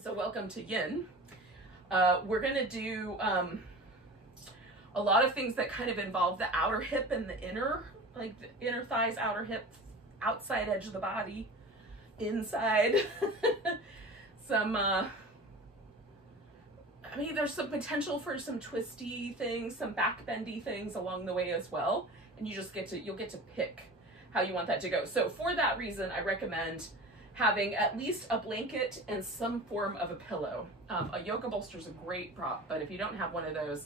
So welcome to Yin. We're going to do a lot of things that kind of involve the outer hip and the inner, like the inner thighs, outer hip, outside edge of the body, inside. I mean, there's some potential for some twisty things, some back bendy things along the way as well. And you'll get to pick how you want that to go. So for that reason, I recommend having at least a blanket and some form of a pillow. A yoga bolster is a great prop, but if you don't have one of those,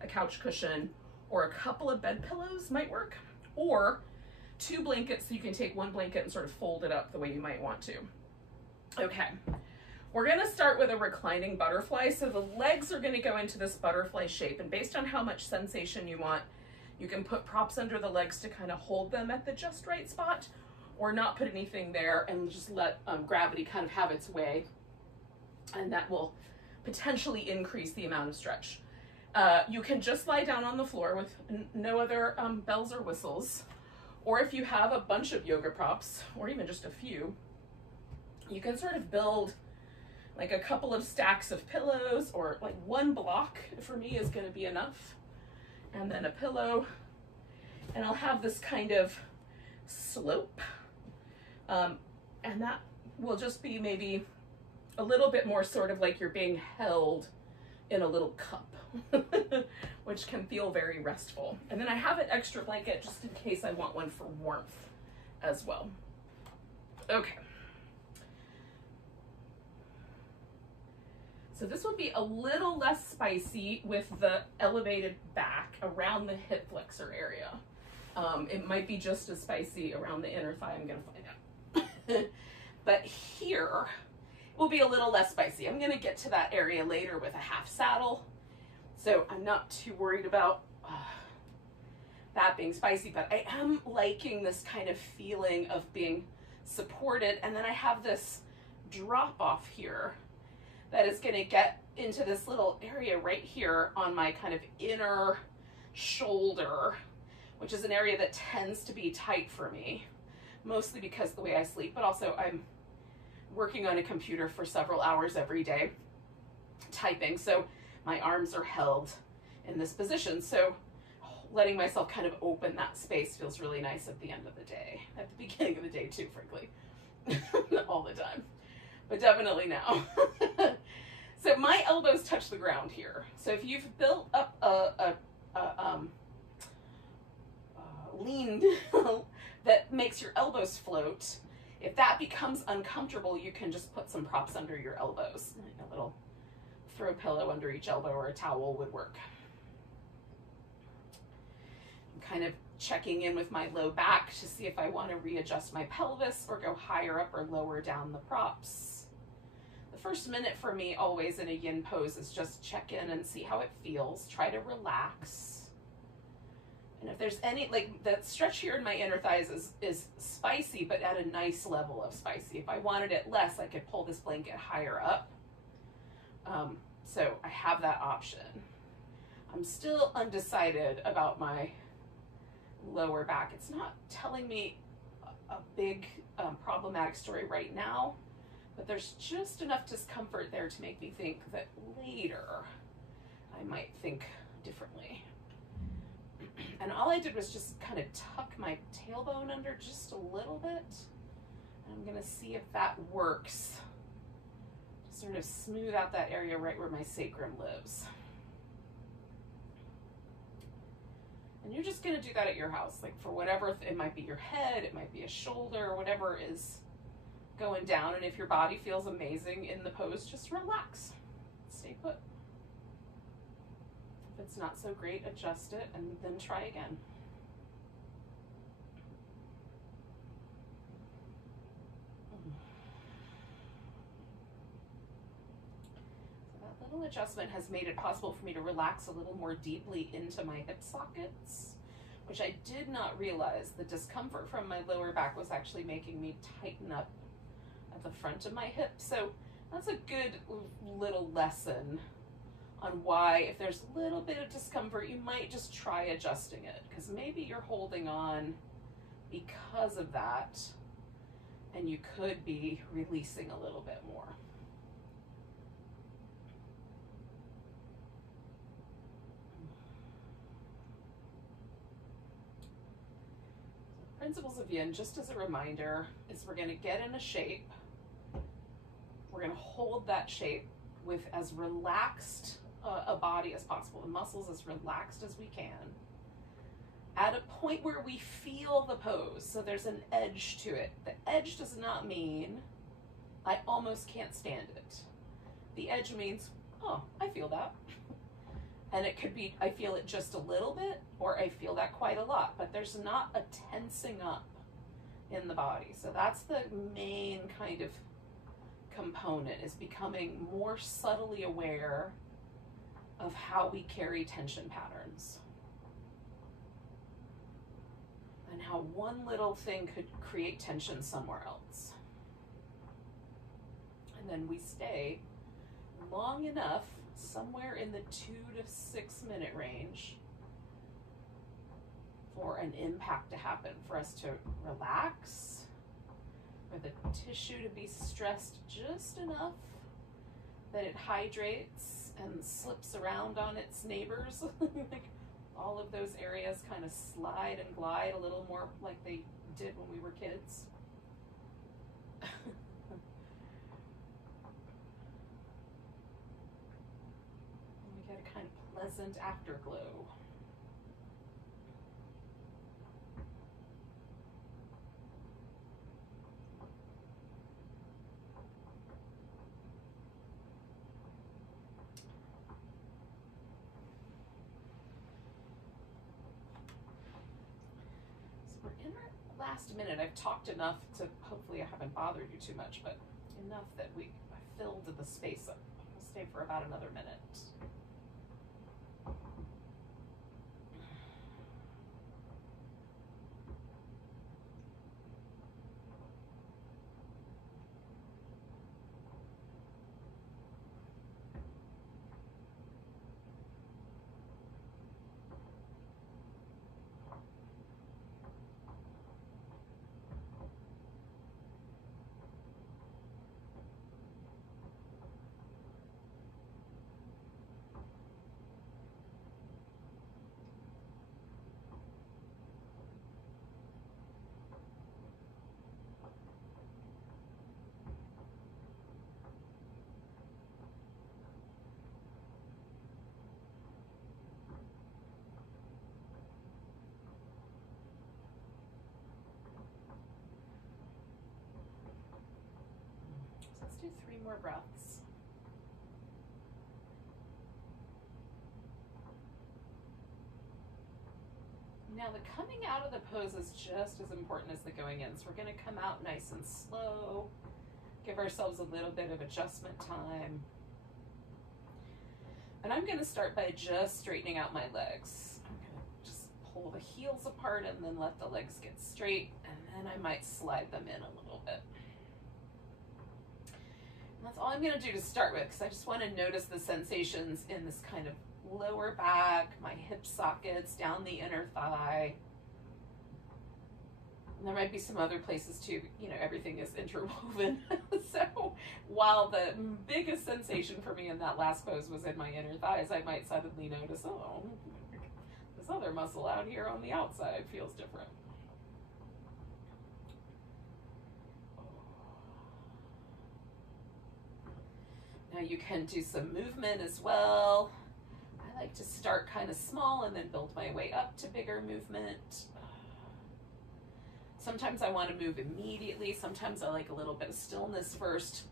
a couch cushion or a couple of bed pillows might work, or 2 blankets so you can take 1 blanket and sort of fold it up the way you might want to. Okay, we're gonna start with a reclining butterfly. So the legs are gonna go into this butterfly shape, and based on how much sensation you want, you can put props under the legs to kind of hold them at the just right spot, or not put anything there and just let gravity kind of have its way, and that will potentially increase the amount of stretch. You can just lie down on the floor with no other bells or whistles, or if you have a bunch of yoga props, or even just a few, you can sort of build like a couple of stacks of pillows, or like 1 block for me is going to be enough, and then a pillow, and I'll have this kind of slope. And that will just be maybe a little bit more sort of like you're being held in a little cup, which can feel very restful. And then I have an extra blanket just in case I want one for warmth as well. Okay. So this will be a little less spicy with the elevated back around the hip flexor area. It might be just as spicy around the inner thigh, I'm gonna find out. But here will be a little less spicy. I'm gonna get to that area later with a half saddle, so I'm not too worried about that being spicy, but I am liking this kind of feeling of being supported. And then I have this drop off here that is gonna get into this little area right here on my kind of inner shoulder, which is an area that tends to be tight for me, mostly because of the way I sleep, but also I'm working on a computer for several hours every day, typing, so my arms are held in this position. So letting myself kind of open that space feels really nice at the end of the day, at the beginning of the day too, frankly. Not all the time, but definitely now. So my elbows touch the ground here. So if you've built up a lean that makes your elbows float, if that becomes uncomfortable, you can just put some props under your elbows. A little throw pillow under each elbow or a towel would work. I'm kind of checking in with my low back to see if I want to readjust my pelvis or go higher up or lower down the props. The first minute for me always in a yin pose is just check in and see how it feels. Try to relax. And if there's any, like that stretch here in my inner thighs is spicy, but at a nice level of spicy. If I wanted it less, I could pull this blanket higher up. So I have that option. I'm still undecided about my lower back. It's not telling me a big problematic story right now, but there's just enough discomfort there to make me think that later I might think differently. And all I did was just kind of tuck my tailbone under just a little bit. And I'm gonna see if that works to sort of smooth out that area right where my sacrum lives. And you're just gonna do that at your house, like for whatever, it might be your head, it might be a shoulder, whatever is going down. And if your body feels amazing in the pose, just relax, stay put. If it's not so great, adjust it and then try again. So that little adjustment has made it possible for me to relax a little more deeply into my hip sockets, which I did not realize the discomfort from my lower back was actually making me tighten up at the front of my hip. So that's a good little lesson on why, if there's a little bit of discomfort, you might just try adjusting it, because maybe you're holding on because of that and you could be releasing a little bit more. principles of yin, just as a reminder, is we're going to get in a shape. We're going to hold that shape with as relaxed a body as possible, the muscles as relaxed as we can, at a point where we feel the pose. So there's an edge to it. The edge does not mean I almost can't stand it. The edge means, oh, I feel that. And it could be, I feel it just a little bit, or I feel that quite a lot, but there's not a tensing up in the body. So that's the main kind of component, is becoming more subtly aware of how we carry tension patterns. And how one little thing could create tension somewhere else. And then we stay long enough, somewhere in the 2 to 6 minute range, for an impact to happen, for us to relax, for the tissue to be stressed just enough that it hydrates and slips around on its neighbors. Like all of those areas kind of slide and glide a little more like they did when we were kids. Kind of pleasant afterglow. So we're in our last minute. I've talked enough to, hopefully I haven't bothered you too much, but enough that we filled the space up. We'll stay for about another minute. Let's do 3 more breaths. Now the coming out of the pose is just as important as the going in. So we're going to come out nice and slow, give ourselves a little bit of adjustment time. And I'm going to start by just straightening out my legs. I'm going to just pull the heels apart and then let the legs get straight, and then I might slide them in a little bit. That's all I'm going to do to start with, because I just want to notice the sensations in this kind of lower back, my hip sockets, down the inner thigh. And there might be some other places too, you know, everything is interwoven. So while the biggest sensation for me in that last pose was in my inner thighs, I might suddenly notice, oh, this other muscle out here on the outside feels different. Now you can do some movement as well. I like to start kind of small and then build my way up to bigger movement. Sometimes I want to move immediately. Sometimes I like a little bit of stillness first.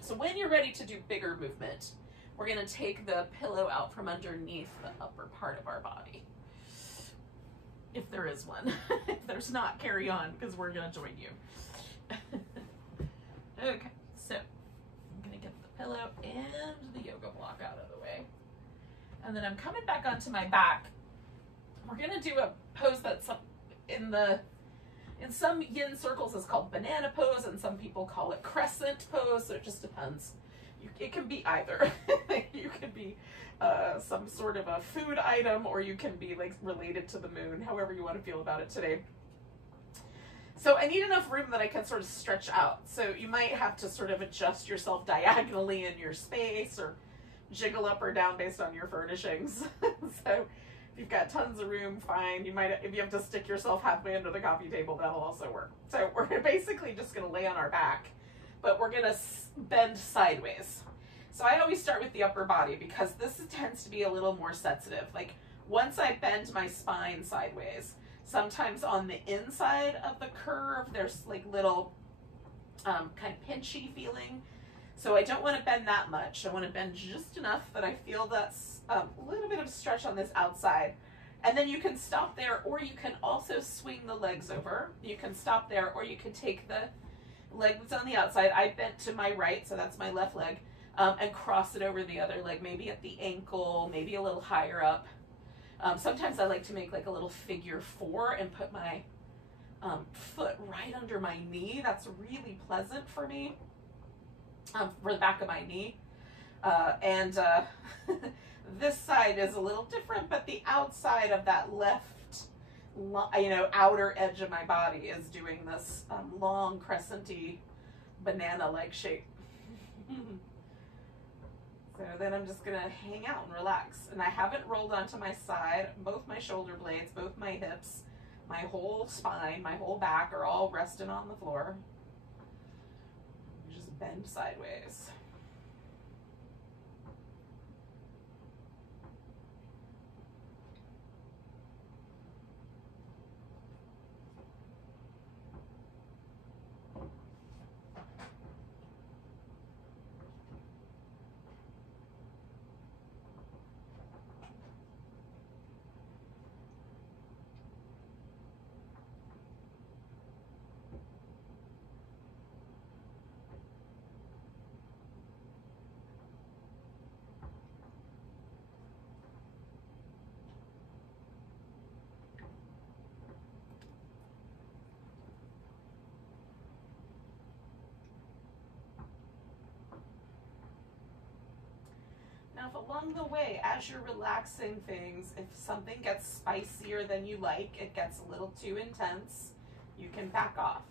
So when you're ready to do bigger movement, we're going to take the pillow out from underneath the upper part of our body. If there is one. If there's not, carry on, because we're going to join you. Okay, so I'm going to get the pillow and the yoga block out of the way. And then I'm coming back onto my back. We're going to do a pose that's in some yin circles is called banana pose, and some people call it crescent pose, so it just depends. It can be either. You can be some sort of a food item, or you can be like related to the moon, however you want to feel about it today. So I need enough room that I can sort of stretch out. So you might have to sort of adjust yourself diagonally in your space, or jiggle up or down based on your furnishings. So If you've got tons of room, fine. You might, if you have to stick yourself halfway under the coffee table, that'll also work. So we're basically just going to lay on our back, but we're going to bend sideways. So I always start with the upper body because this tends to be a little more sensitive. Like once I bend my spine sideways, sometimes on the inside of the curve, there's like little kind of pinchy feeling. So I don't want to bend that much. I want to bend just enough that I feel that's a little bit of stretch on this outside. And then you can stop there, or you can also swing the legs over. You can stop there, or you can take the leg that's on the outside. I bent to my right, so that's my left leg, and cross it over the other leg, maybe at the ankle, maybe a little higher up. Sometimes I like to make like a little figure 4 and put my foot right under my knee. That's really pleasant for me, for the back of my knee. This side is a little different, but the outside of that left, outer edge of my body is doing this long crescent-y banana-like shape. So then I'm just gonna hang out and relax. And I haven't rolled onto my side. Both my shoulder blades, both my hips, my whole spine, my whole back are all resting on the floor. Just bend sideways. Now, if along the way, as you're relaxing things, if something gets spicier than you like, it gets a little too intense, you can back off.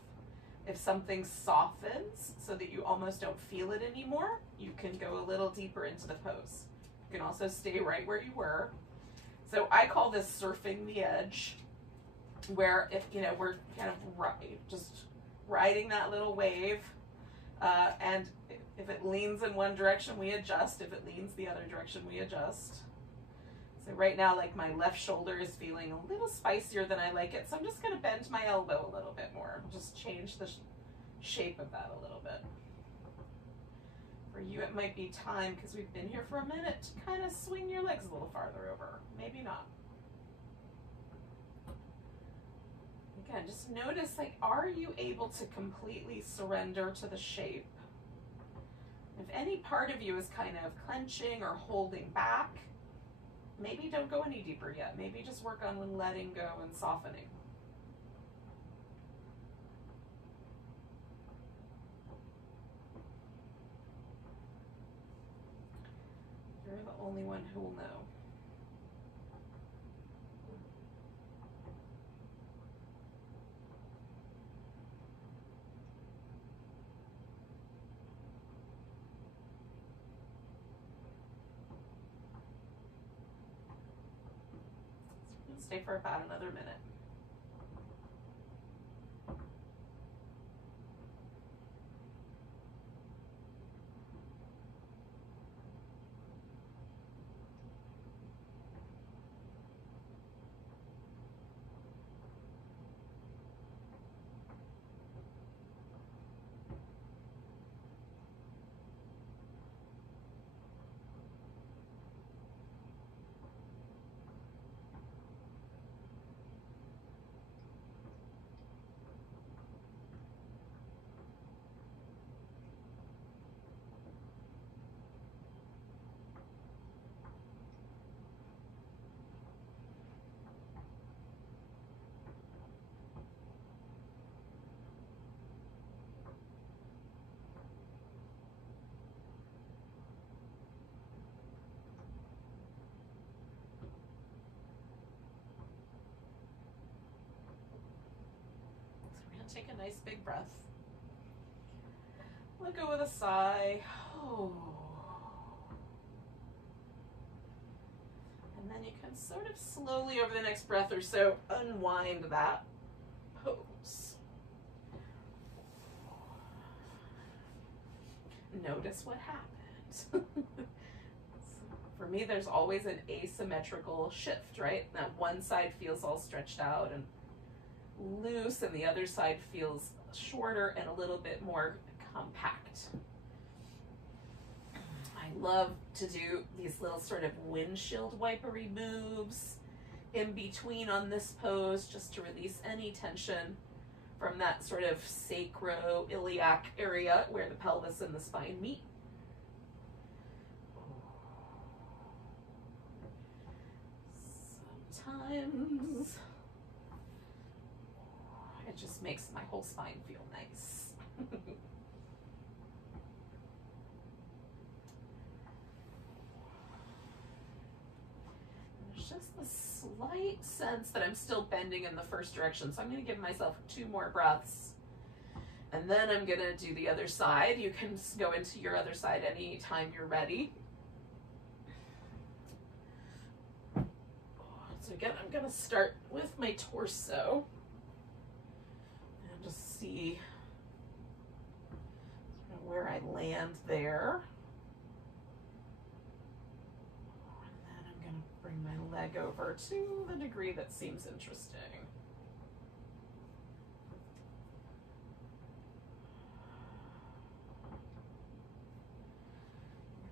If something softens so that you almost don't feel it anymore, you can go a little deeper into the pose. You can also stay right where you were. So I call this surfing the edge, where if we're kind of just riding that little wave, and if it leans in one direction, we adjust. If it leans the other direction, we adjust. So right now, like my left shoulder is feeling a little spicier than I like it. So I'm just going to bend my elbow a little bit more. Just change the shape of that a little bit. For you, it might be time, because we've been here for a minute, to kind of swing your legs a little farther over. Maybe not. Again, just notice, like, are you able to completely surrender to the shape? If any part of you is kind of clenching or holding back, maybe don't go any deeper yet. Maybe just work on letting go and softening. You're the only one who will know. Stay for about another minute. Take a nice big breath. Let go with a sigh. Oh. And then you can sort of slowly over the next breath or so unwind that pose. Notice what happens. For me, there's always an asymmetrical shift, right? That one side feels all stretched out and loose, and the other side feels shorter and a little bit more compact. I love to do these little sort of windshield wipery moves in between on this pose, just to release any tension from that sort of sacroiliac area where the pelvis and the spine meet. Sometimes it just makes my whole spine feel nice. There's just a slight sense that I'm still bending in the first direction, so I'm going to give myself 2 more breaths, and then I'm going to do the other side. You can go into your other side anytime you're ready. So again, I'm going to start with my torso and just see sort of where I land there. And then I'm going to bring my leg over to the degree that seems interesting.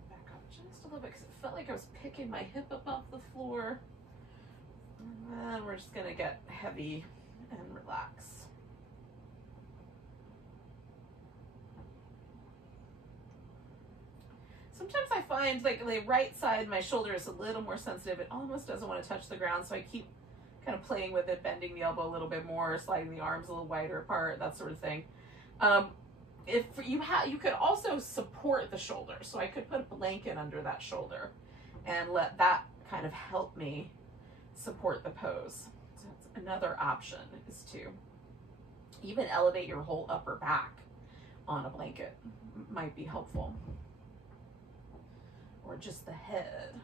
Back up just a little bit because it felt like I was picking my hip above the floor. And then we're just going to get heavy and relax. Sometimes I find like the right side, my shoulder is a little more sensitive. It almost doesn't want to touch the ground, so I keep kind of playing with it, bending the elbow a little bit more, sliding the arms a little wider apart, that sort of thing. If you could also support the shoulder, so I could put a blanket under that shoulder and let that kind of help me support the pose. So that's another option, is to even elevate your whole upper back on a blanket. Might be helpful. Or just the head.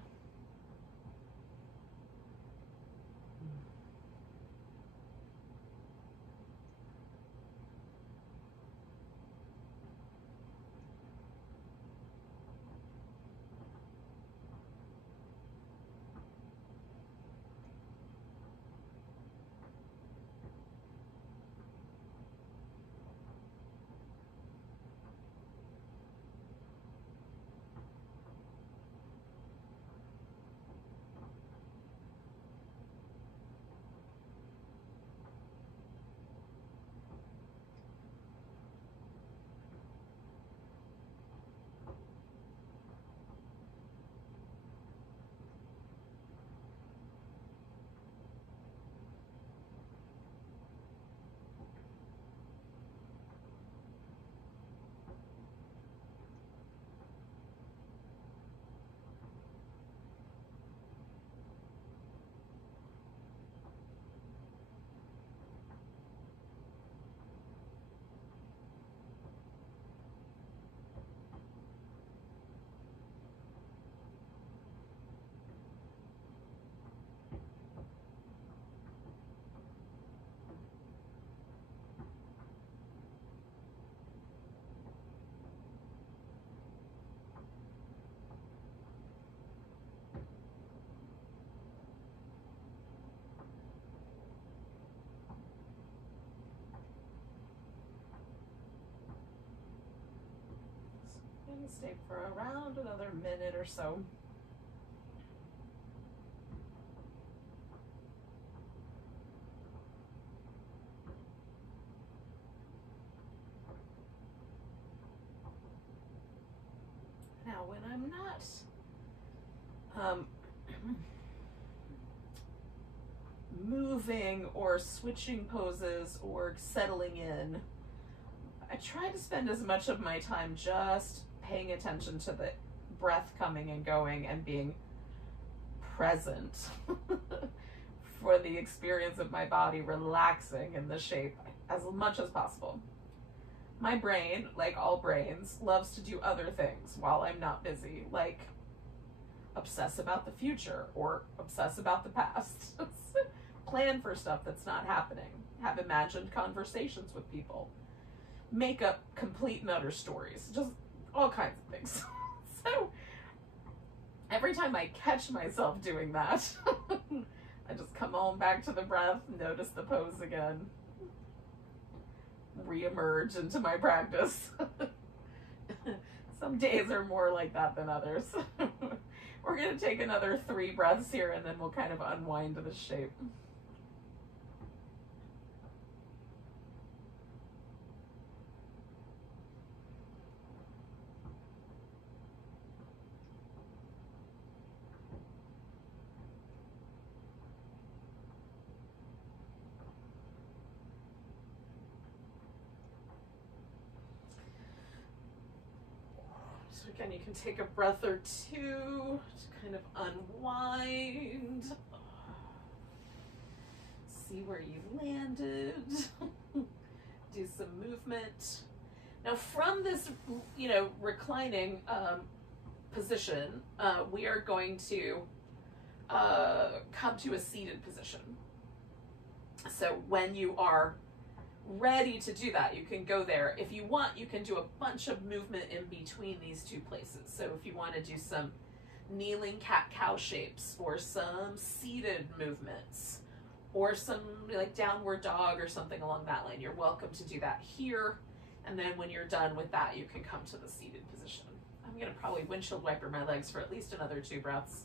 Stay for around another minute or so. Now, when I'm not moving or switching poses or settling in, I try to spend as much of my time just paying attention to the breath coming and going and being present for the experience of my body relaxing in the shape as much as possible. My brain, like all brains, loves to do other things while I'm not busy, like obsess about the future or obsess about the past. Plan for stuff that's not happening. Have imagined conversations with people. Make up complete and utter stories. Just all kinds of things. So every time I catch myself doing that, I just come on back to the breath, notice the pose again, re-emerge into my practice. Some days are more like that than others. We're going to take another 3 breaths here, and then we'll kind of unwind to this shape. So again, you can take a breath or two to kind of unwind. See where you landed. Do some movement. Now from this, reclining position, we are going to come to a seated position. So when you are ready to do that, you can go there. If you want, you can do a bunch of movement in between these 2 places. So if you want to do some kneeling cat-cow shapes, or some seated movements, or some like downward dog or something along that line, you're welcome to do that here. And then when you're done with that, you can come to the seated position. I'm going to probably windshield wiper my legs for at least another 2 breaths,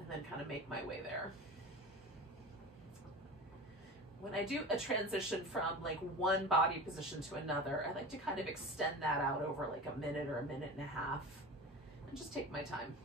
and then kind of make my way there. When I do a transition from like one body position to another, I like to kind of extend that out over like a minute or a minute and a half, and just take my time.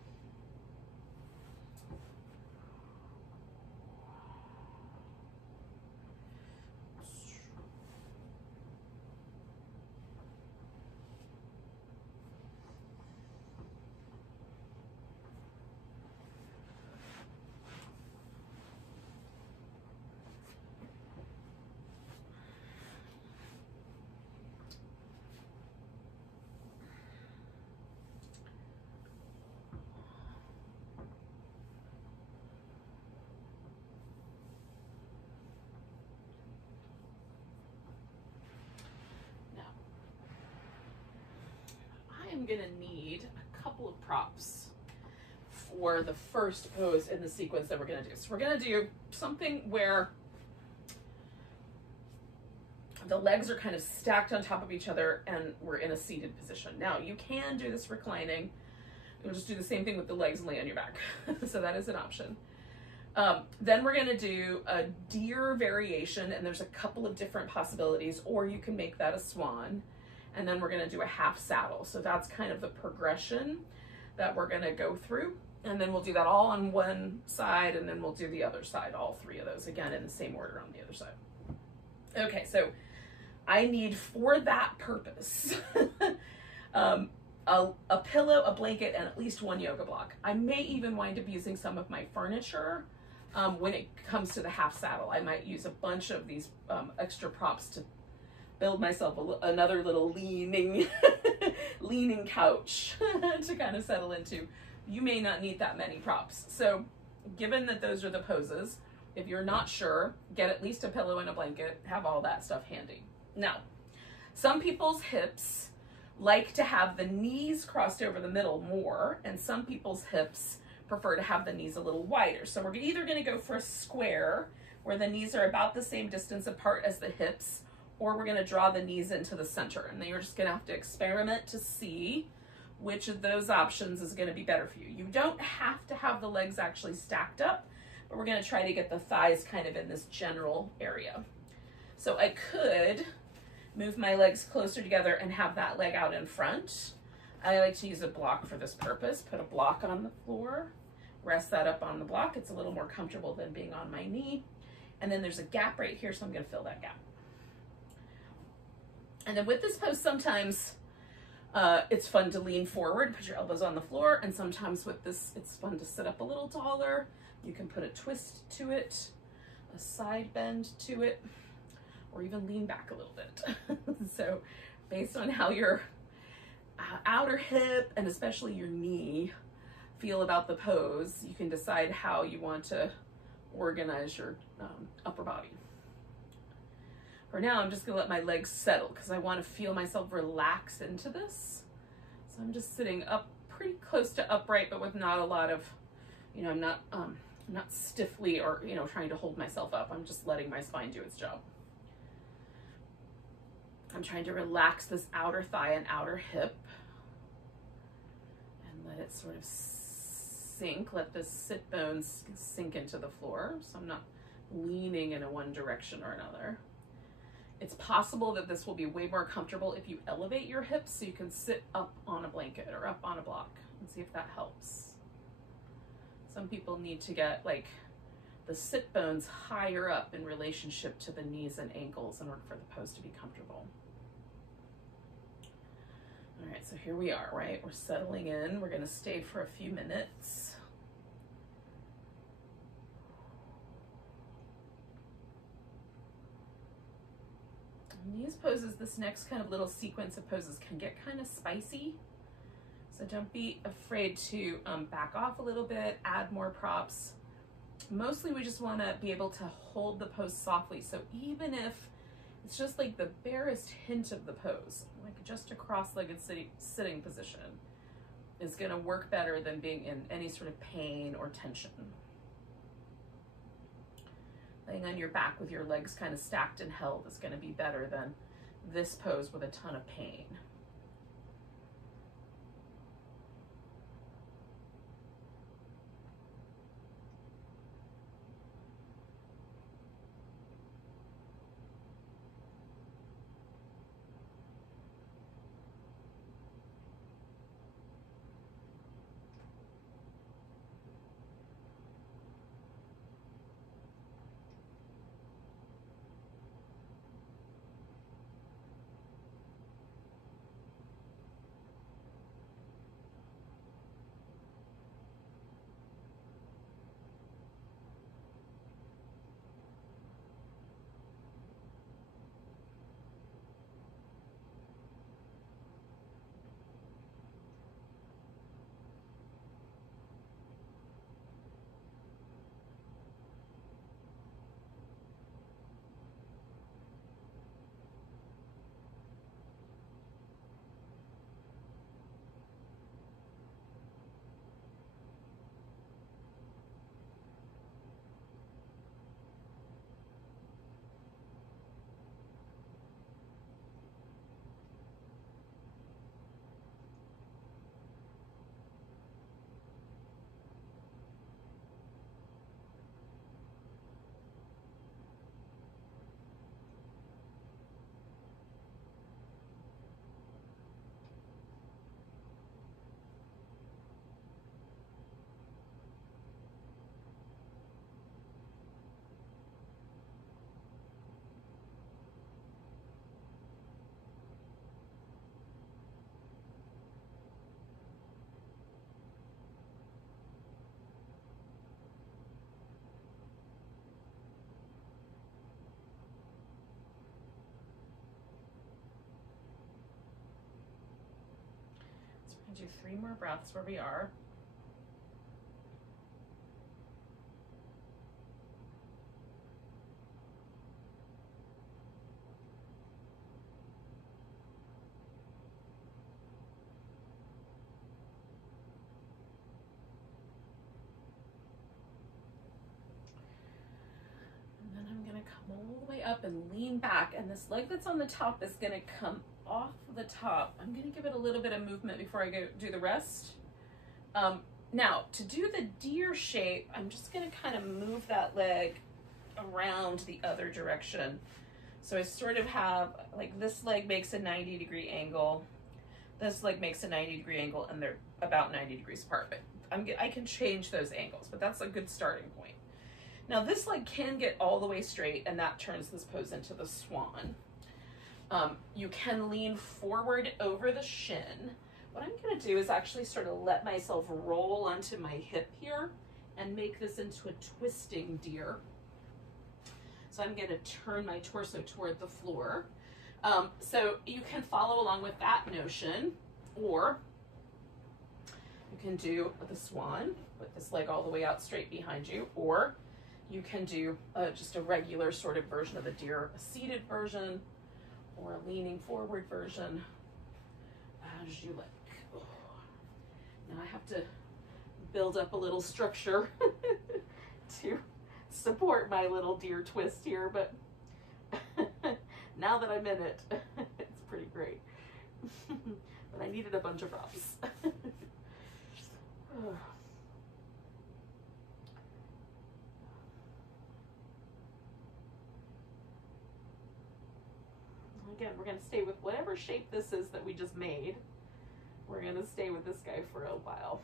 I'm gonna need a couple of props for the first pose in the sequence that we're gonna do. So we're gonna do something where the legs are kind of stacked on top of each other and we're in a seated position. Now you can do this reclining. You'll just do the same thing with the legs and lay on your back. So that is an option. Then we're gonna do a deer variation, and there's a couple of different possibilities, or you can make that a swan. And then we're gonna do a half saddle. So that's kind of the progression that we're gonna go through. And then we'll do that all on one side, and then we'll do the other side, all 3 of those, again, in the same order on the other side. Okay, so I need, for that purpose, a pillow, a blanket, and at least 1 yoga block. I may even wind up using some of my furniture when it comes to the half saddle. I might use a bunch of these extra props to build myself another little leaning couch to kind of settle into. You may not need that many props. So given that those are the poses, if you're not sure, get at least a pillow and a blanket, have all that stuff handy. Now, some people's hips like to have the knees crossed over the middle more, and some people's hips prefer to have the knees a little wider. So we're either gonna go for a square where the knees are about the same distance apart as the hips, or we're gonna draw the knees into the center. And then you're just gonna have to experiment to see which of those options is gonna be better for you. You don't have to have the legs actually stacked up, but we're gonna try to get the thighs kind of in this general area. So I could move my legs closer together and have that leg out in front. I like to use a block for this purpose. Put a block on the floor, rest that up on the block. It's a little more comfortable than being on my knee. And then there's a gap right here, so I'm gonna fill that gap. And then with this pose, sometimes it's fun to lean forward, put your elbows on the floor, and sometimes with this, it's fun to sit up a little taller. You can put a twist to it, a side bend to it, or even lean back a little bit. So based on how your outer hip and especially your knee feel about the pose, you can decide how you want to organize your upper body. For now, I'm just gonna let my legs settle because I want to feel myself relax into this. So I'm just sitting up pretty close to upright, but with not a lot of, you know, I'm not stiffly or, you know, trying to hold myself up. I'm just letting my spine do its job. I'm trying to relax this outer thigh and outer hip and let it sort of sink, let the sit bones sink into the floor. So I'm not leaning in one direction or another. It's possible that this will be way more comfortable if you elevate your hips so you can sit up on a blanket or up on a block and see if that helps. Some people need to get like the sit bones higher up in relationship to the knees and ankles in order for the pose to be comfortable. All right, so here we are, right? We're settling in. We're gonna stay for a few minutes. And these poses, this next kind of little sequence of poses can get kind of spicy. So don't be afraid to back off a little bit, add more props. Mostly we just wanna be able to hold the pose softly. So even if it's just like the barest hint of the pose, like just a cross-legged sitting position, is gonna work better than being in any sort of pain or tension. Laying on your back with your legs kind of stacked and held is gonna be better than this pose with a ton of pain. Do 3 more breaths where we are. And then I'm gonna come all the way up and lean back, and this leg that's on the top is gonna come off the top. I'm gonna give it a little bit of movement before I go do the rest. Now, to do the deer shape, I'm just gonna kind of move that leg around the other direction. So I sort of have, like, this leg makes a 90-degree angle, this leg makes a 90-degree angle, and they're about 90 degrees apart, but I can change those angles, but that's a good starting point. Now, this leg can get all the way straight, and that turns this pose into the swan. You can lean forward over the shin. What I'm gonna do is actually sort of let myself roll onto my hip here and make this into a twisting deer. So I'm gonna turn my torso toward the floor. So you can follow along with that notion, or You can do the swan with this leg all the way out straight behind you, or you can do just a regular sort of version of the deer, a seated version or a leaning forward version, as you like. Oh. Now I have to build up a little structure to support my little deer twist here, but now that I'm in it, it's pretty great. But I needed a bunch of props. Again, we're going to stay with whatever shape this is that we just made. We're going to stay with this guy for a while.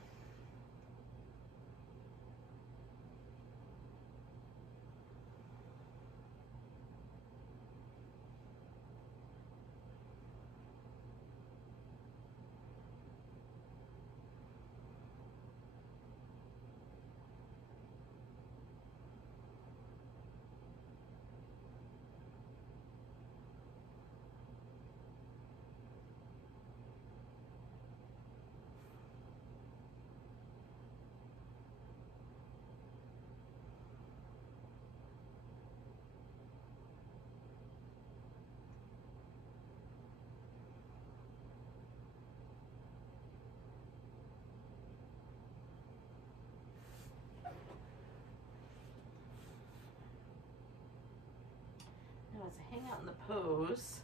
As I hang out in the pose,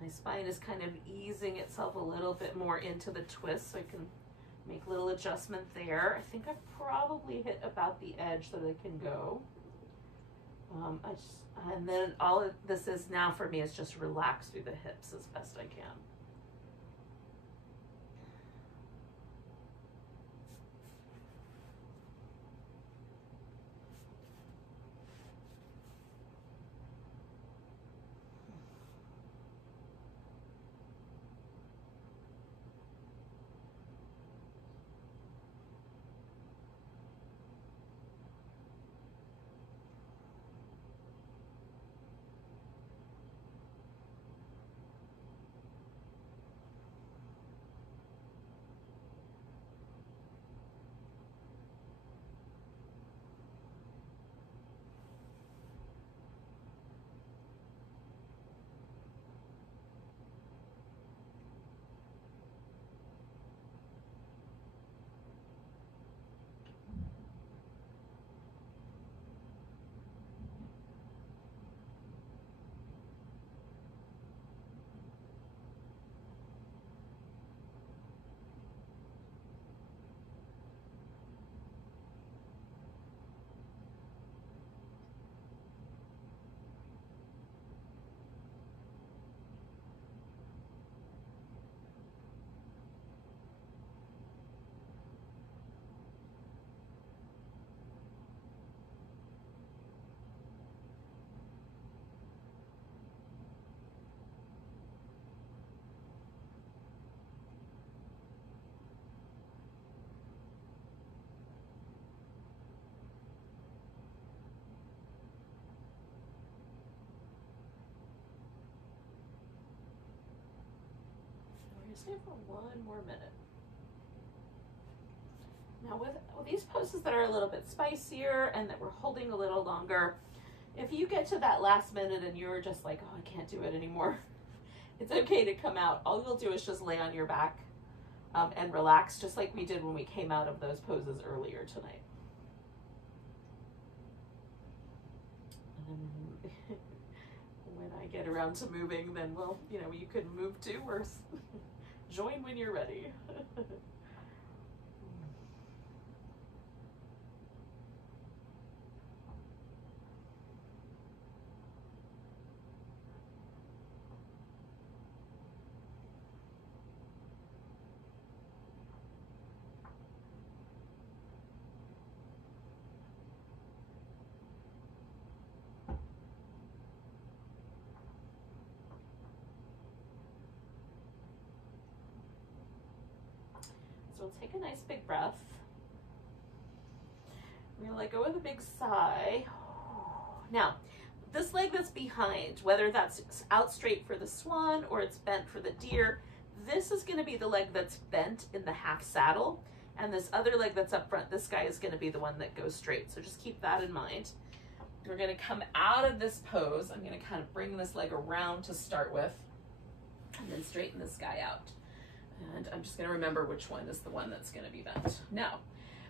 my spine is kind of easing itself a little bit more into the twist, so I can make a little adjustment there. I think I've probably hit about the edge that I can go. And then all of this is now for me is just relax through the hips as best I can. Stay for one more minute. Now with these poses that are a little bit spicier and that we're holding a little longer, if you get to that last minute and you're just like, oh, I can't do it anymore, it's okay to come out. All you'll do is just lay on your back and relax, just like we did when we came out of those poses earlier tonight. And then when I get around to moving, then well, you know, you can move too, or join when you're ready. So we'll take a nice big breath. We're gonna let go with a big sigh. Now, this leg that's behind, whether that's out straight for the swan or it's bent for the deer, this is gonna be the leg that's bent in the half saddle. And this other leg that's up front, this guy is going to be the one that goes straight. So just keep that in mind. We're going to come out of this pose. I'm going to kind of bring this leg around to start with, and then straighten this guy out. And I'm just going to remember which one is the one that's going to be bent. Now,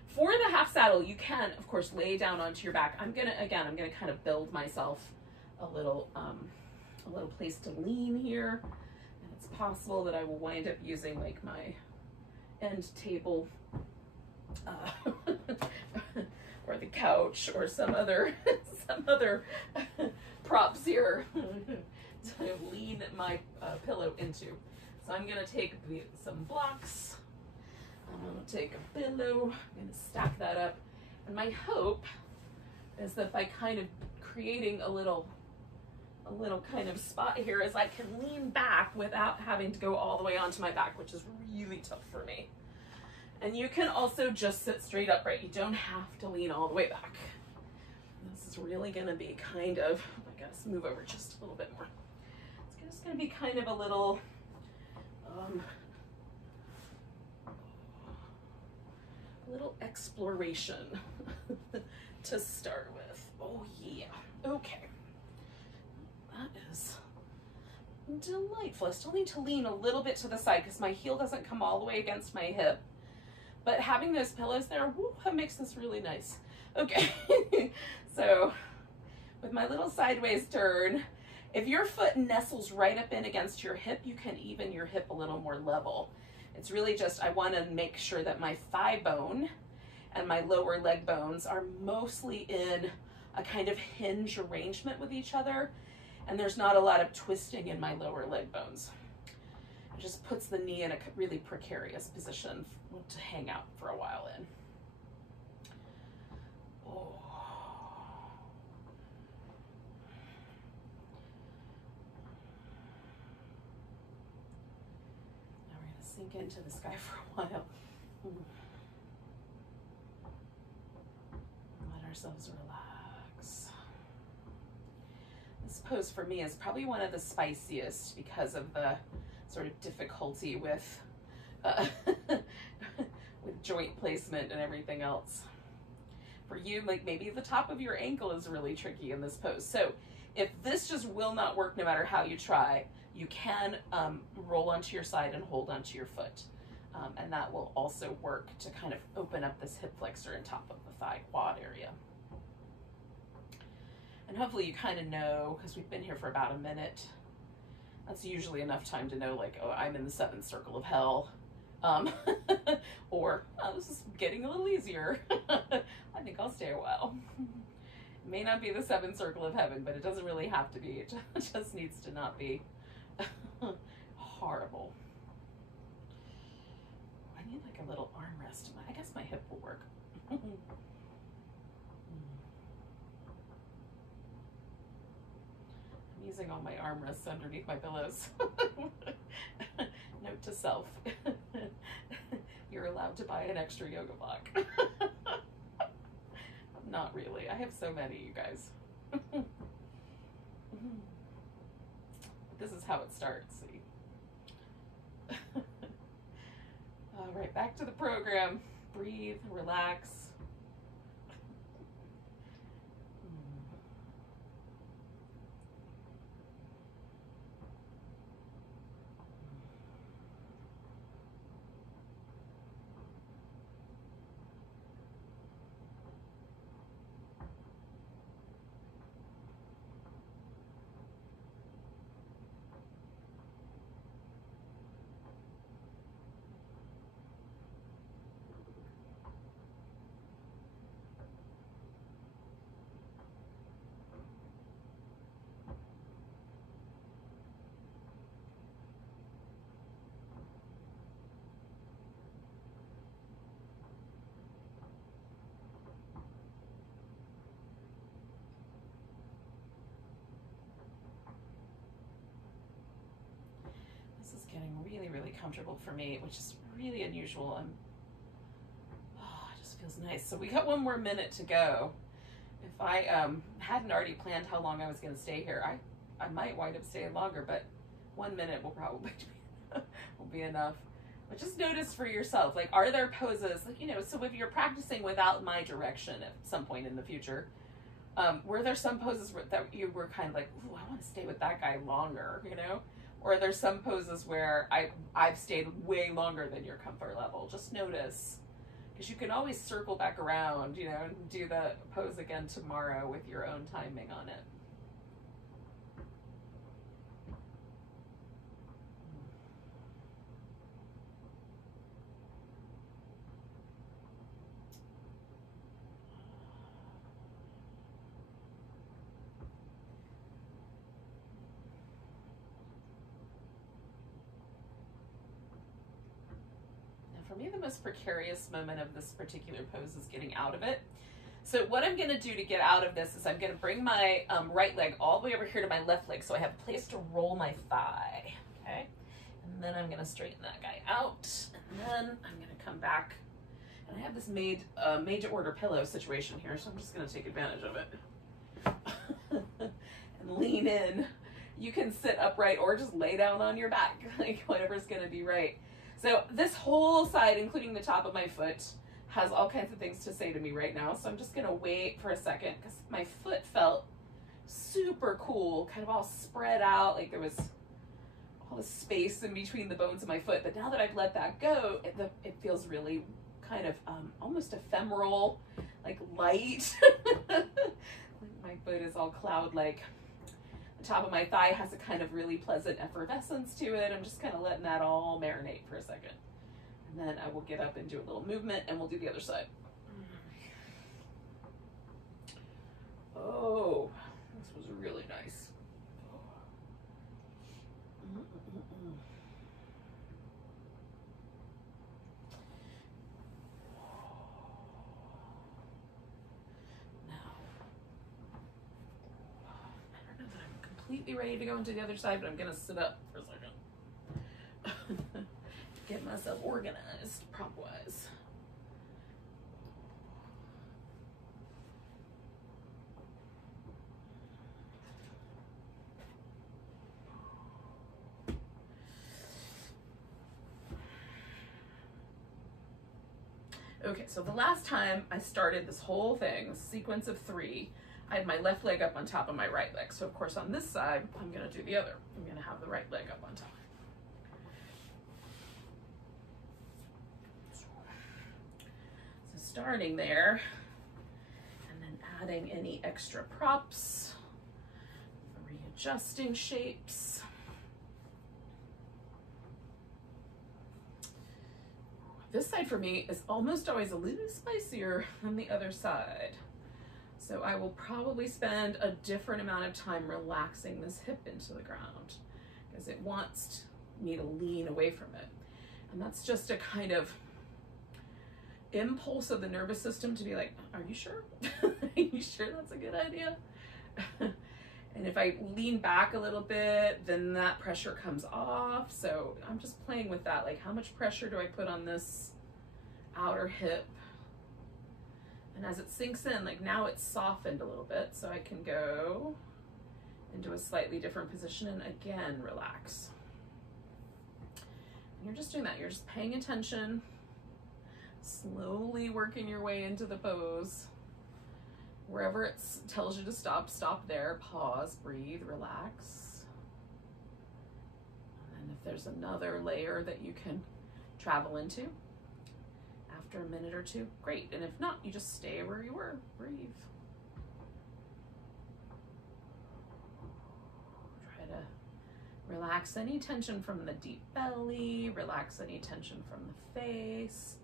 for the half saddle, you can, of course, lay down onto your back. I'm going to kind of build myself a little place to lean here. And it's possible that I will wind up using like my end table or the couch or some other props here to lean my pillow into. So I'm going to take some blocks. I'm going to take a pillow. I'm going to stack that up. And my hope is that by kind of creating a little kind of spot here, is I can lean back without having to go all the way onto my back, which is really tough for me. And you can also just sit straight upright. You don't have to lean all the way back. This is really going to be kind of, I guess, move over just a little bit more. It's just going to be kind of a little, exploration to start with. Oh yeah, okay. That is delightful. I still need to lean a little bit to the side because my heel doesn't come all the way against my hip. But having those pillows there, woo, that makes this really nice. Okay, so with my little sideways turn, if your foot nestles right up in against your hip, you can even your hip a little more level. It's really just, I want to make sure that my thigh bone and my lower leg bones are mostly in a kind of hinge arrangement with each other, and there's not a lot of twisting in my lower leg bones. It just puts the knee in a really precarious position to hang out for a while in. Oh. Now we're going to sink into this guy for a while. Let ourselves relax. This pose for me is probably one of the spiciest because of the sort of difficulty with with joint placement and everything else. For you, like maybe the top of your ankle is really tricky in this pose. So if this just will not work no matter how you try, you can roll onto your side and hold onto your foot. And that will also work to kind of open up this hip flexor and top of the thigh quad area. And hopefully you kind of know, because we've been here for about a minute, that's usually enough time to know, like, oh, I'm in the seventh circle of hell. Or, oh, this is getting a little easier. I think I'll stay a while. It may not be the seventh circle of heaven, but it doesn't really have to be. It just needs to not be horrible. I need like a little armrest. I guess my hip will work. I'm using all my armrests underneath my pillows. Note to self. You're allowed to buy an extra yoga block. Not really. I have so many, you guys. This is how it starts, see? All right, back to the program. Breathe, relax. Getting really, really comfortable for me, which is really unusual. It just feels nice. So we got one more minute to go. If I hadn't already planned how long I was going to stay here, I might wind up staying longer, but 1 minute will probably be enough. But just notice for yourself, like, are there poses, like, you know, so if you're practicing without my direction at some point in the future, were there some poses that you were kind of like, ooh, I want to stay with that guy longer, you know? Or are there some poses where I've stayed way longer than your comfort level? Just notice. Because you can always circle back around, you know, and do the pose again tomorrow with your own timing on it. For me, the most precarious moment of this particular pose is getting out of it. So what I'm going to do to get out of this is I'm going to bring my right leg all the way over here to my left leg so I have a place to roll my thigh, okay? And then I'm going to straighten that guy out, and then I'm going to come back. And I have this made-to-order pillow situation here, so I'm just going to take advantage of it. And lean in. You can sit upright or just lay down on your back, like whatever's going to be right. So this whole side, including the top of my foot, has all kinds of things to say to me right now. So I'm just going to wait for a second because my foot felt super cool, kind of all spread out, like there was all the space in between the bones of my foot. But now that I've let that go, it feels really kind of almost ephemeral, like light. My foot is all cloud-like. The top of my thigh has a kind of really pleasant effervescence to it. I'm just kind of letting that all marinate for a second. And then I will get up and do a little movement and we'll do the other side. Oh, this was really nice. Completely ready to go into the other side, but I'm gonna sit up for a second. Get myself organized prop-wise. Okay, so the last time I started this whole thing, this sequence of 3, I had my left leg up on top of my right leg. So of course on this side, I'm gonna do the other. I'm gonna have the right leg up on top. So starting there, and then adding any extra props, readjusting shapes. This side for me is almost always a little spicier than the other side. So I will probably spend a different amount of time relaxing this hip into the ground because it wants me to lean away from it. And that's just a kind of impulse of the nervous system to be like, are you sure? Are you sure that's a good idea? And if I lean back a little bit, then that pressure comes off. So I'm just playing with that. Like, how much pressure do I put on this outer hip? And as it sinks in, like now it's softened a little bit, so I can go into a slightly different position and again, relax. And you're just doing that. You're just paying attention, slowly working your way into the pose. Wherever it tells you to stop, stop there, pause, breathe, relax. And if there's another layer that you can travel into after a minute or two, great. And if not, you just stay where you were, breathe. Try to relax any tension from the deep belly, relax any tension from the face.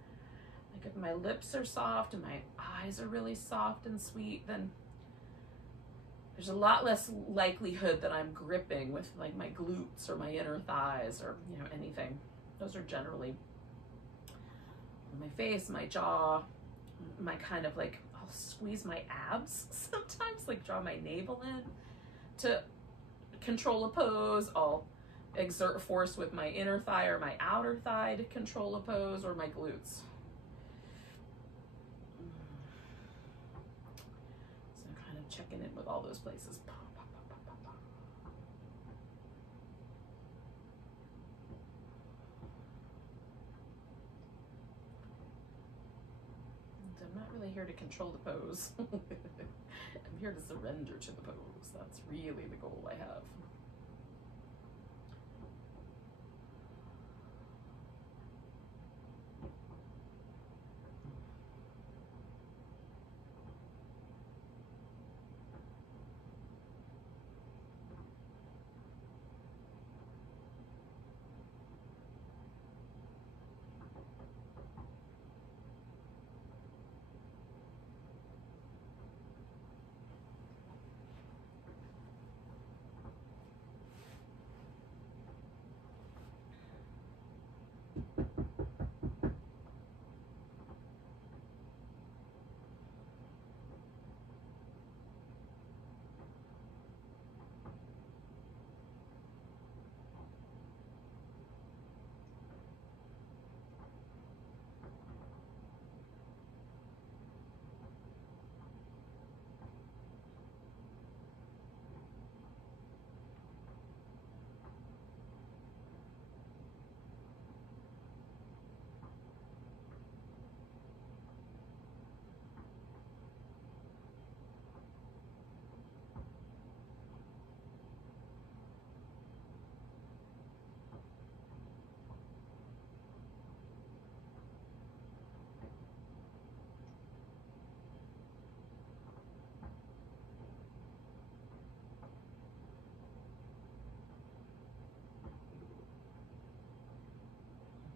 Like if my lips are soft and my eyes are really soft and sweet, then there's a lot less likelihood that I'm gripping with like my glutes or my inner thighs or, you know, anything. Those are generally my face, my jaw, my kind of like, I'll squeeze my abs sometimes, like draw my navel in to control a pose. I'll exert force with my inner thigh or my outer thigh to control a pose, or my glutes. So kind of checking in with all those places. to control the pose. I'm here to surrender to the pose. That's really the goal I have.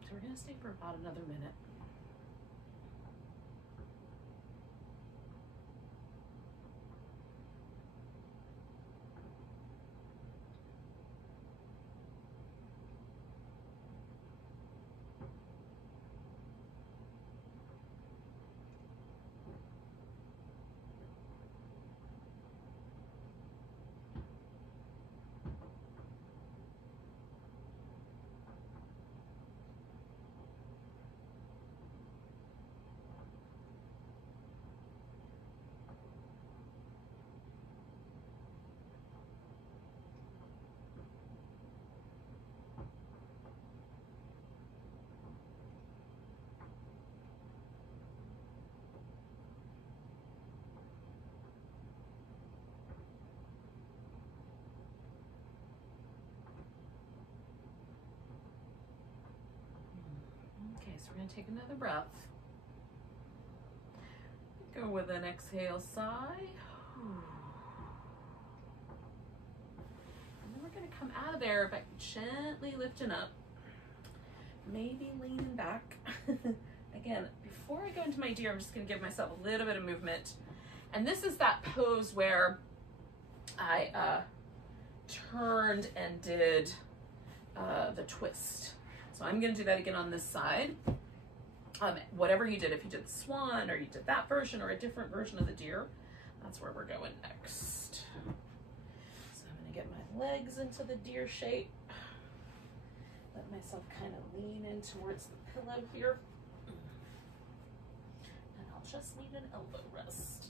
So we're going to stay for about another minute. Okay, so we're going to take another breath. Go with an exhale, sigh. And then we're going to come out of there by gently lifting up. Maybe leaning back. Again, before I go into my deer, I'm just going to give myself a little bit of movement. And this is that pose where I turned and did the twist. So I'm going to do that again on this side. Whatever you did, if you did the swan or you did that version or a different version of the deer, that's where we're going next. So I'm going to get my legs into the deer shape. Let myself kind of lean in towards the pillow here. And I'll just need an elbow rest.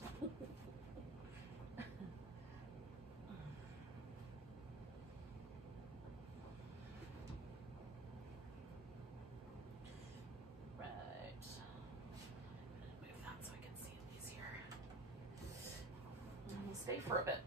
Stay for a bit.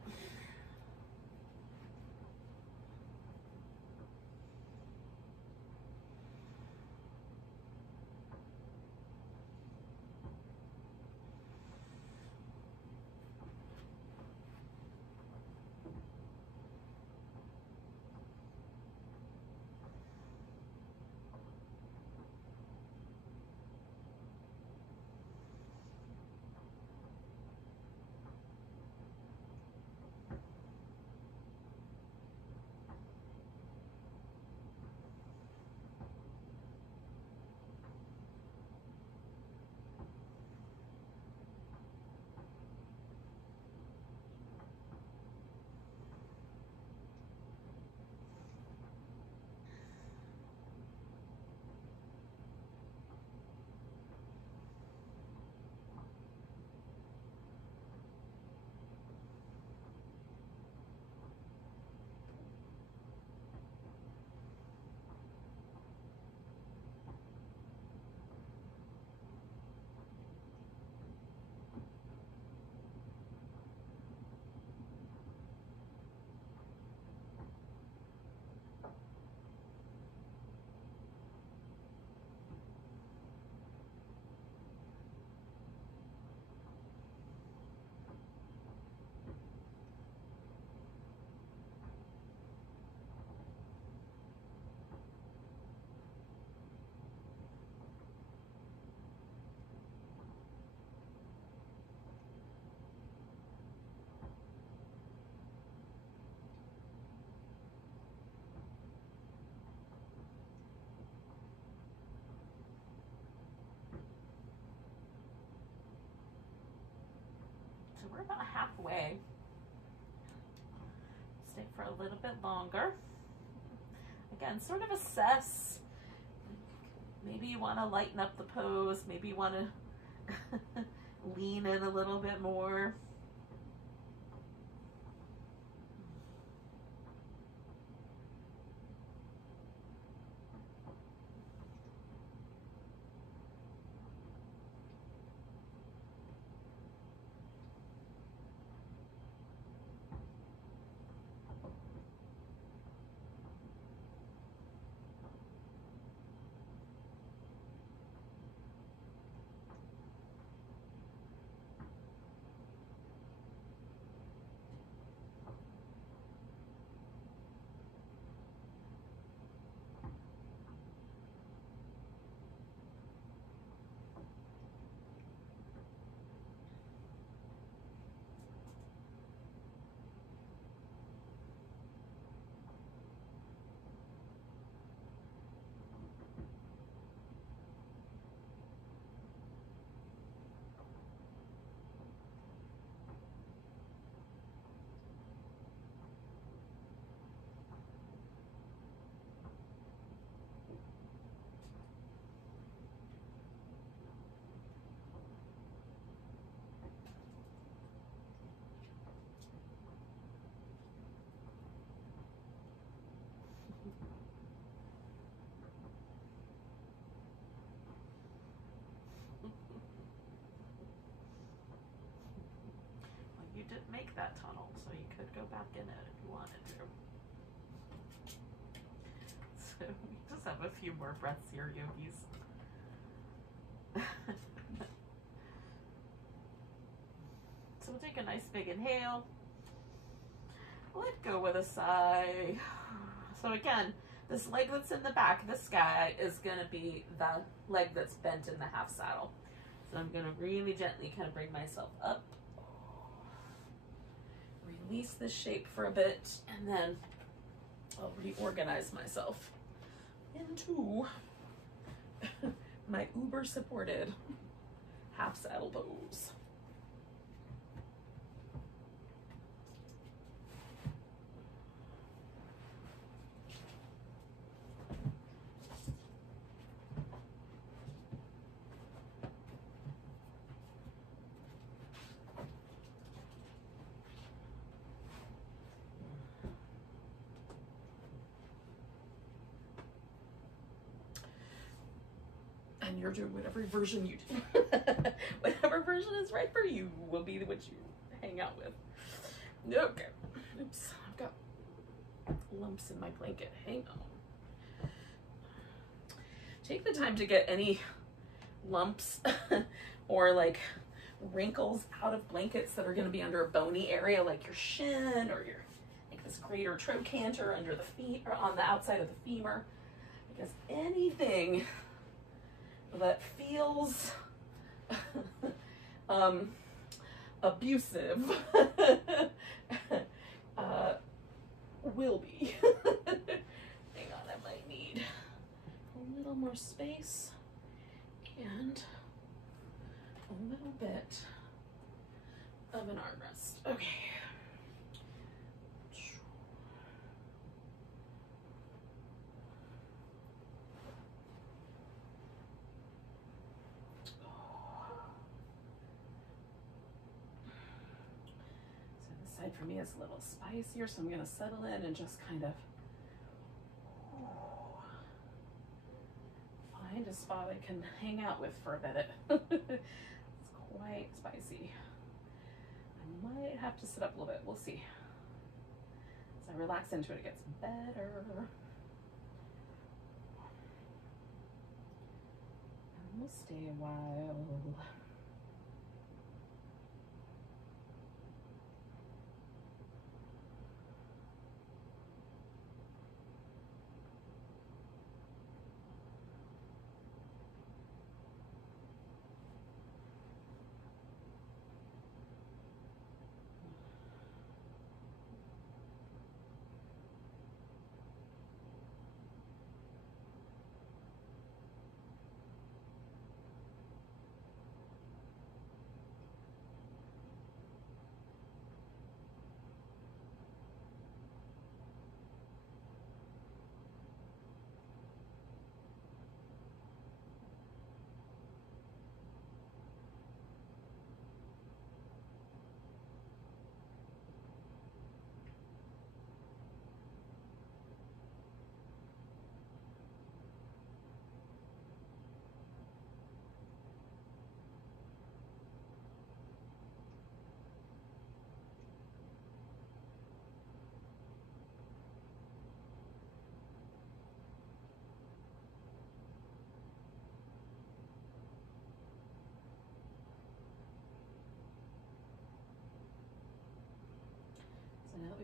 we're about halfway. Stay for a little bit longer. Again, sort of assess. Maybe you want to lighten up the pose. Maybe you want to lean in a little bit more. You didn't make that tunnel, so you could go back in it if you wanted to. So we just have a few more breaths here, yogis. So we'll take a nice big inhale. Let go with a sigh. So again, this leg that's in the back, this guy is going to be the leg that's bent in the half saddle. So I'm going to really gently kind of bring myself up. Release this shape for a bit, and then I'll reorganize myself into my uber supported half saddle pose. And you're doing whatever version you do. Whatever version is right for you will be what you hang out with. Okay. Oops, I've got lumps in my blanket. Hang on. Take the time to get any lumps or like wrinkles out of blankets that are going to be under a bony area, like your shin or your like this greater trochanter under the feet or on the outside of the femur. Because anything that feels abusive will be. Hang on, I might need a little more space and a little bit of an armrest. Okay. Side for me is a little spicier, so I'm going to settle in and just kind of find a spot I can hang out with for a minute. It's quite spicy. I might have to sit up a little bit. We'll see. As I relax into it, it gets better. And we'll stay a while.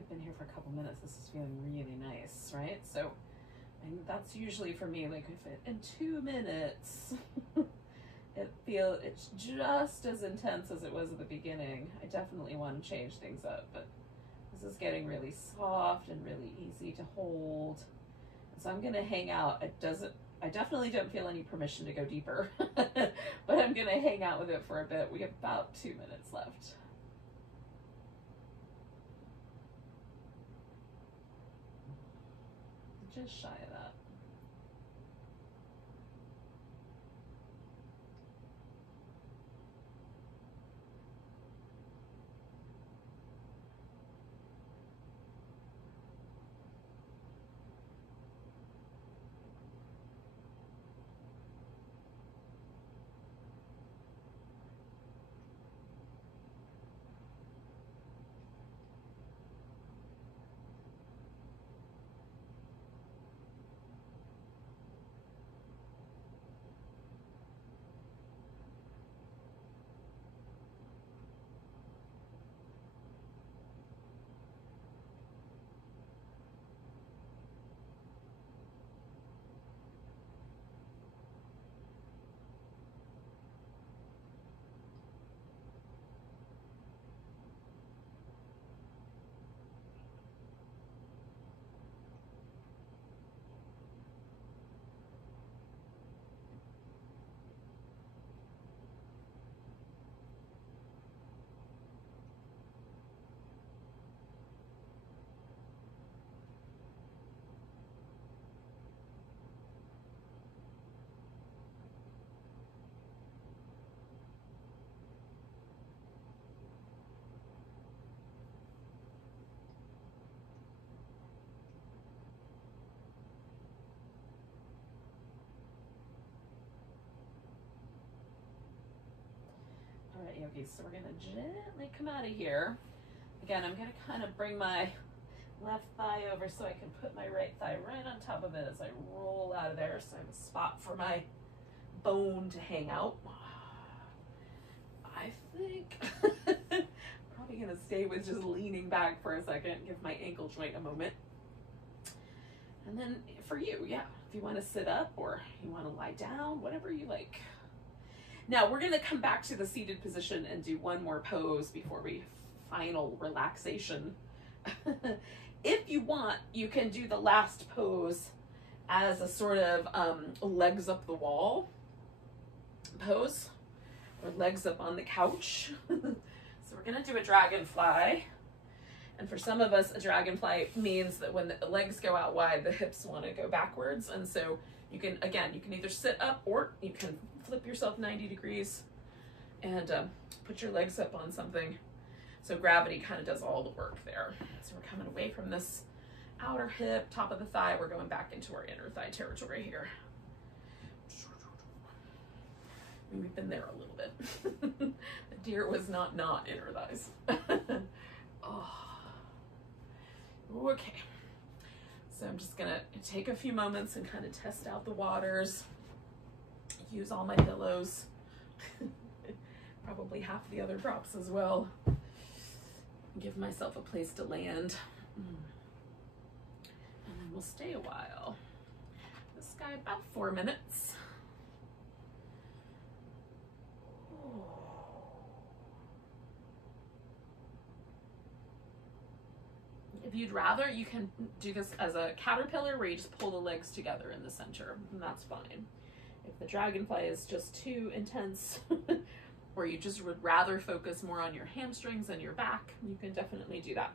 I've been here for a couple minutes, this is feeling really nice, right? So, and that's usually for me, like if it, in 2 minutes, it's just as intense as it was at the beginning. I definitely want to change things up, but this is getting really soft and really easy to hold. So I'm gonna hang out. I definitely don't feel any permission to go deeper, but I'm gonna hang out with it for a bit. We have about 2 minutes left. Just shy of that. All right, yogis, so we're gonna gently come out of here. Again, I'm gonna kind of bring my left thigh over so I can put my right thigh right on top of it as I roll out of there, so I have a spot for my bone to hang out. I think I'm probably gonna stay with just leaning back for a second, give my ankle joint a moment. And then for you, yeah, if you want to sit up or you want to lie down, whatever you like. Now we're gonna come back to the seated position and do one more pose before we final relaxation. If you want, you can do the last pose as a sort of legs up the wall pose, or legs up on the couch. So we're gonna do a dragonfly. And for some of us, a dragonfly means that when the legs go out wide, the hips want to go backwards. And so you can, again, you can either sit up or you can flip yourself 90 degrees and put your legs up on something. So gravity kind of does all the work there. So we're coming away from this outer hip, top of the thigh. We're going back into our inner thigh territory here. We've been there a little bit. The deer was not inner thighs. Oh. Okay. So I'm just gonna take a few moments and kind of test out the waters. Use all my pillows. Probably half the other props as well. Give myself a place to land. And then we'll stay a while. This guy about 4 minutes. If you'd rather, you can do this as a caterpillar where you just pull the legs together in the center, and that's fine. If the dragonfly is just too intense, or you just would rather focus more on your hamstrings and your back, you can definitely do that.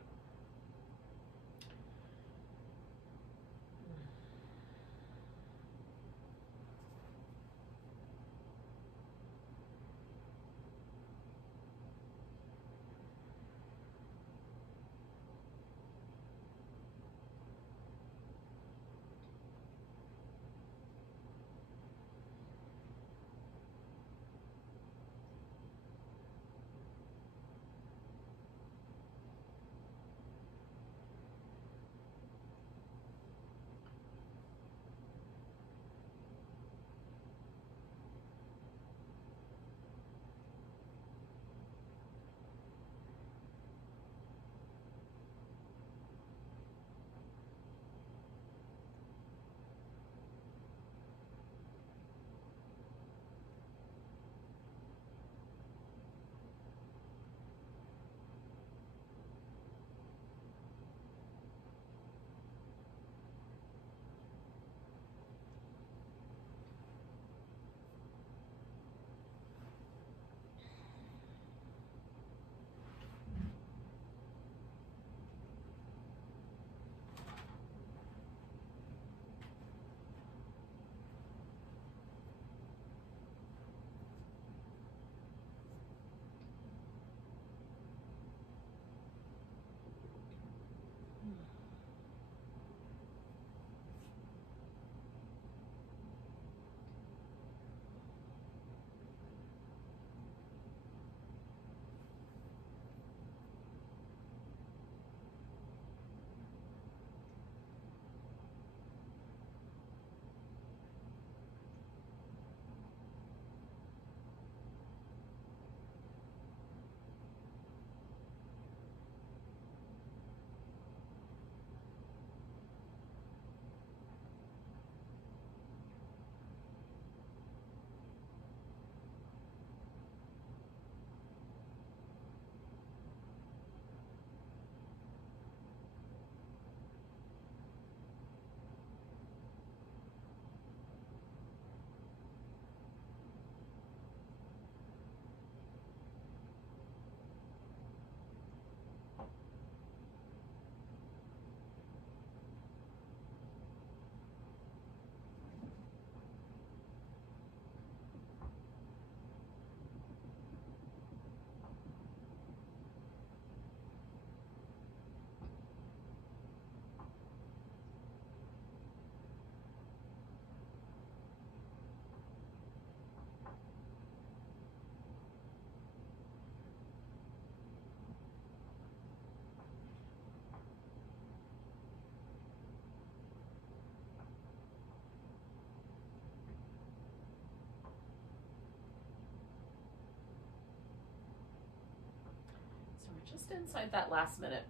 just inside that last minute.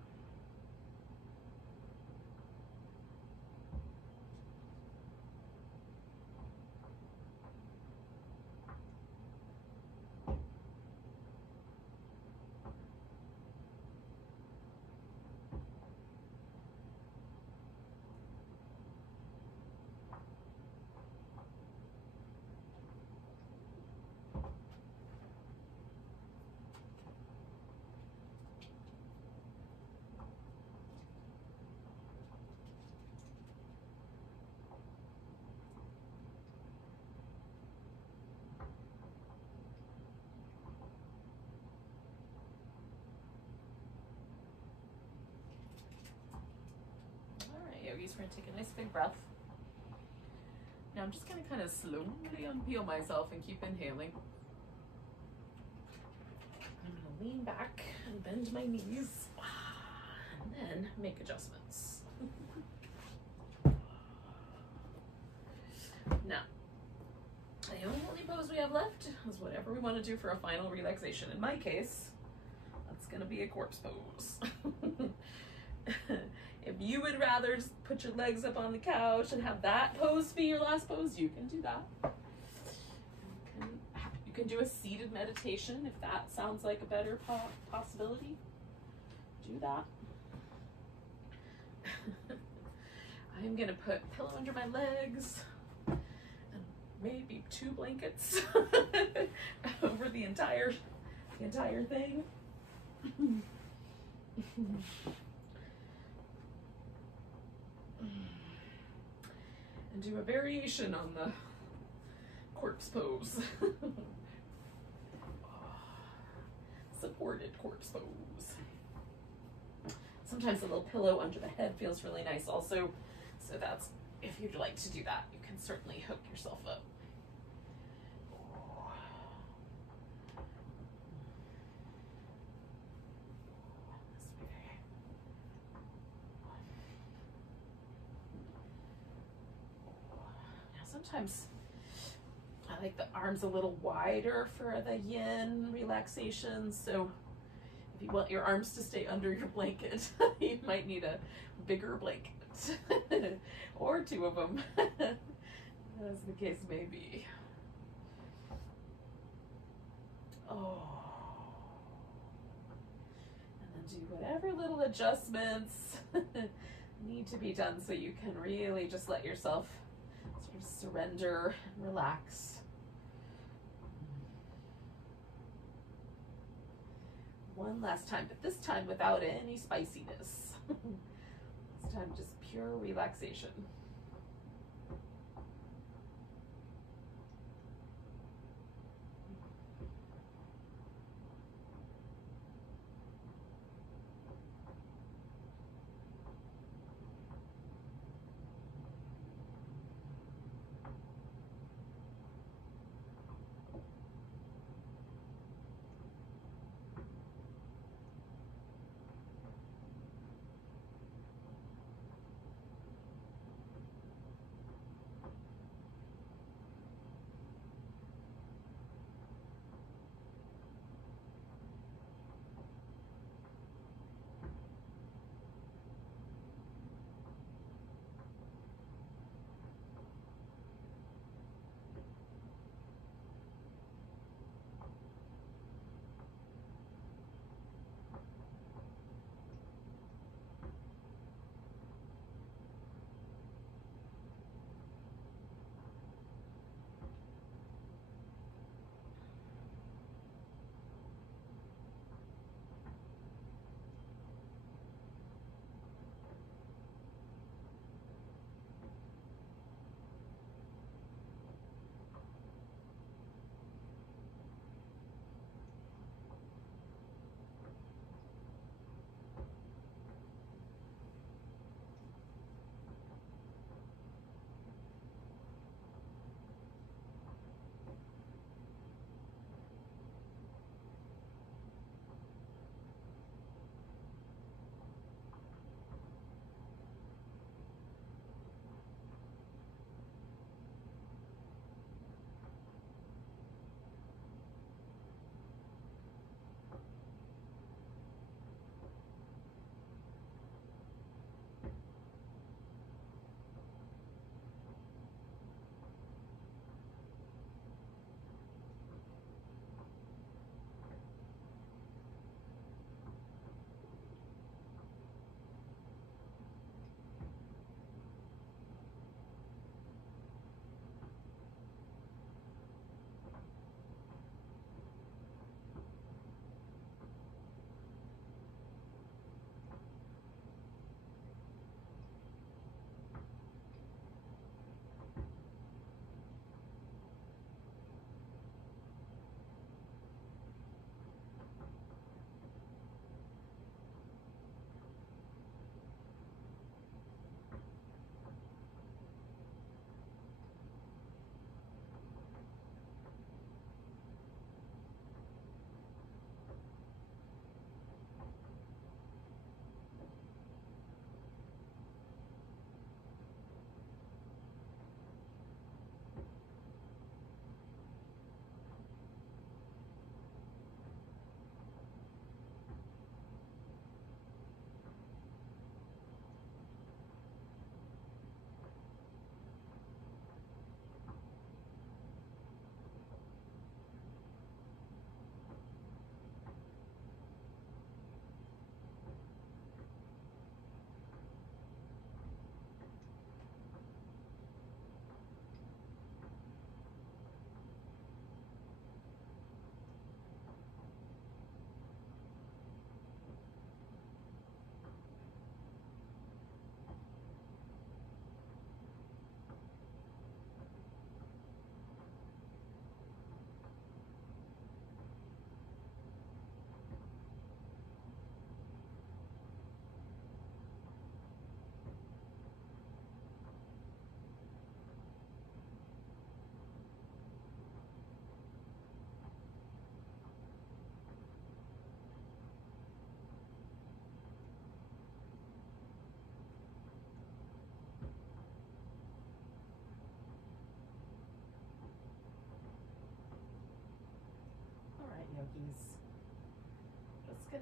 Yogis, we're going to take a nice big breath. Now I'm just going to kind of slowly unpeel myself and keep inhaling. I'm going to lean back and bend my knees and then make adjustments. Now, the only pose we have left is whatever we want to do for a final relaxation. In my case, that's going to be a corpse pose. If you would rather just put your legs up on the couch and have that pose be your last pose, you can do that. You can do a seated meditation if that sounds like a better possibility. Do that. I'm gonna put a pillow under my legs and maybe 2 blankets over the entire thing. And do a variation on the corpse pose. Supported corpse pose. Sometimes a little pillow under the head feels really nice also. So that's, if you'd like to do that, you can certainly hook yourself up. Sometimes I like the arms a little wider for the yin relaxation. So if you want your arms to stay under your blanket, you might need a bigger blanket or 2 of them, as the case may be. Oh. And then do whatever little adjustments need to be done so you can really just let yourself surrender and relax. One last time, but this time without any spiciness. This time just pure relaxation.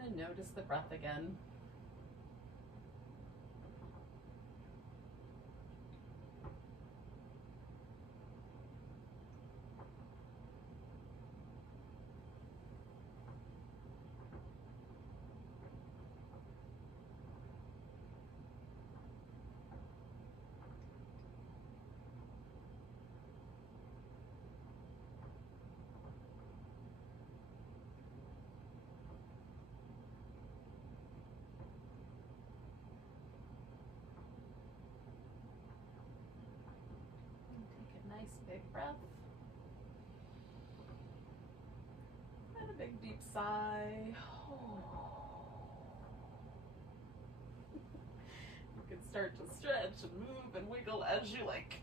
And notice the breath again. Nice big breath. And a big deep sigh. You can start to stretch and move and wiggle as you like.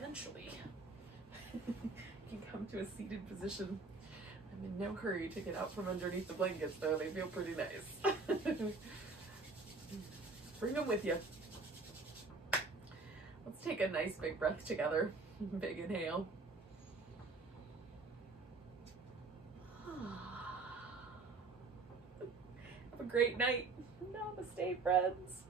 Eventually, you can come to a seated position. I'm in no hurry to get out from underneath the blankets, though. They feel pretty nice. Bring them with you. Let's take a nice big breath together. Big inhale. Have a great night. Namaste, friends.